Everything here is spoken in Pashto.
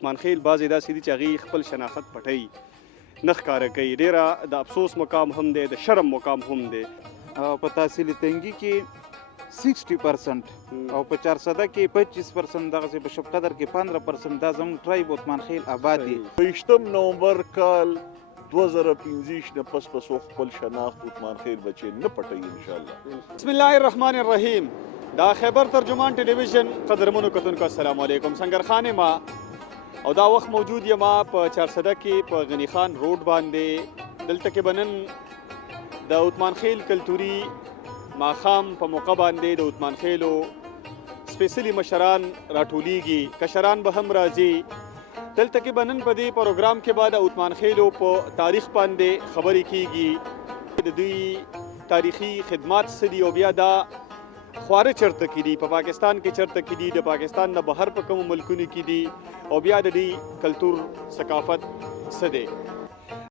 عثمان خیل بعضې داسې دي چې هغې خپل شناخت پټوي نه ښکاره کوي. ډېره د افسوس مقام هم دی، د شرم مقام هم دی. په تحصیل تنګي کې 60% او په 400 کې 25%، دغسې په شب قدر کې 15%. دا زموږ ټرایب عثمان خیل آباد دي. 28 نومبر کال 2015 نه پس خپل شناخت عثمان خیل بچي نه پټوي انشاءالله. بسم الله الرحمن الرحیم. دا خیبر ترجمان ټلویزیون قدرمنو کتونکو السلام علیکم. سنگرخان ما او دا وخت موجود یم په 400 کې په غنی خان روډ باندې. دلته کې بنن د عثمان خیل کلتوري ماښام په موقع باندې د عثمان خیلو سپیشلی مشران راټولیږي، کشران به هم راځي. دلته کې بنن په دې پروګرام کې بعد عثمان خیلو په تاریخ باندې خبرې کیږي، د دوی تاریخي خدمات څه دي او بیا دا خواره چرته کې دي، په پاکستان کې چرته کې دي، د پاکستان نه بهر په کومو ملکونو کې دي او بیا د دې کلتور ثقافت څه دی.